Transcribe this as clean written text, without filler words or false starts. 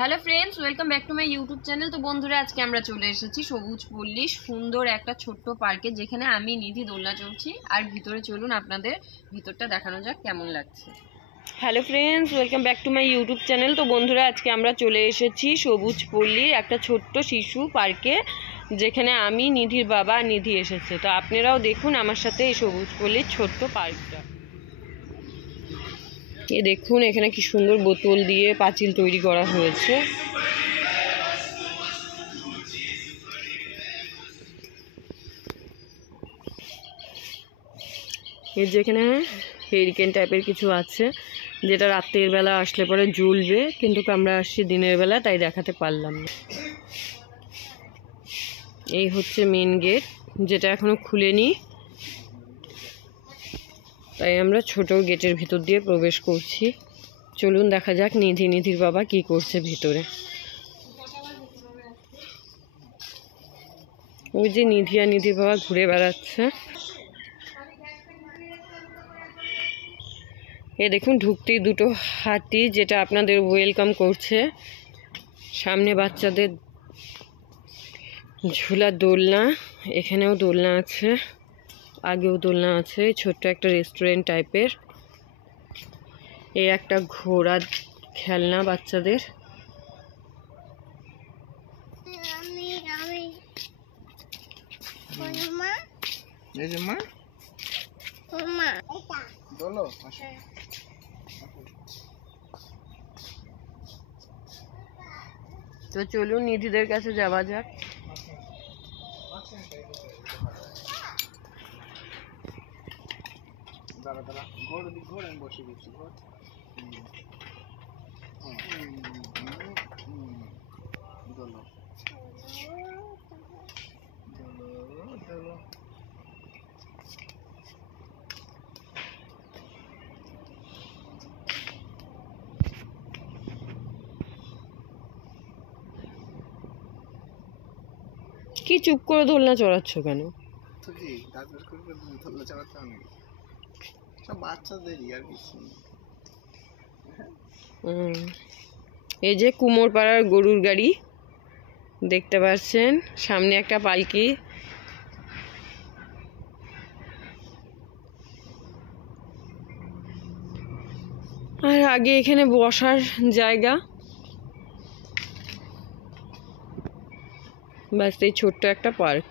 Hello friends, welcome back to my YouTube channel. তো বন্ধুরা, আজকে আমরা চলে এসেছি সবুজ পল্লী সুন্দর একটা ছোট্ট পার্কে, যেখানে আমি নিধি দোলনা চড়ছি। আর ভিতরে চলুন, আপনাদের ভিতরটা দেখানো যাক কেমন লাগছে। Hello friends, welcome back to my YouTube channel. তো বন্ধুরা, আজকে আমরা চলে এসেছি সবুজ পল্লীর একটা ছোট্ট শিশু পার্কে, যেখানে আমি, নিধির বাবা, নিধি এসেছে। তো আপনারাও দেখুন আমার সাথে এই সবুজ পল্লীর ছোট্ট পার্কটা। এ দেখুন, এখানে কি সুন্দর বোতল দিয়ে পাঁচিল তৈরি করা হয়েছে। এর যেখানে হেরিকেন টাইপের কিছু আছে, যেটা রাত্রের বেলা আসলে পরে জ্বলবে, কিন্তু আমরা আসছি দিনের বেলা, তাই দেখাতে পারলাম না। এই হচ্ছে মেন গেট, যেটা এখনো খুলেনি, তাই আমরা ছোট গেটের ভিতর দিয়ে প্রবেশ করছি। চলুন দেখা যাক নিধির বাবা কি করছে ভিতরে। ওই যে নিধি আর নিধির বাবা ঘুরে বেড়াচ্ছে। এ দেখুন, ঢুকতেই দুটো হাতি, যেটা আপনাদের ওয়েলকাম করছে। সামনে বাচ্চাদের ঝুলার দোলনা, এখানেও দোলনা আছে, আগেও দোলনা আছে। ছোট্ট একটা রেস্টুরেন্ট টাইপের। এই একটা ঘোড়ার খেলনা বাচ্চাদের। তো চলুন নিধিদের কাছে যাওয়া যাক। কি চুপ করে দোলনা চড়াচ্ছ কেন? এই যে কুমোরপাড়ার গরুর গাড়ি দেখতে পাচ্ছেন, সামনে একটা পালকি। আর আগে এখানে বসার জায়গা। ব্যাস, এই ছোট্ট একটা পার্ক।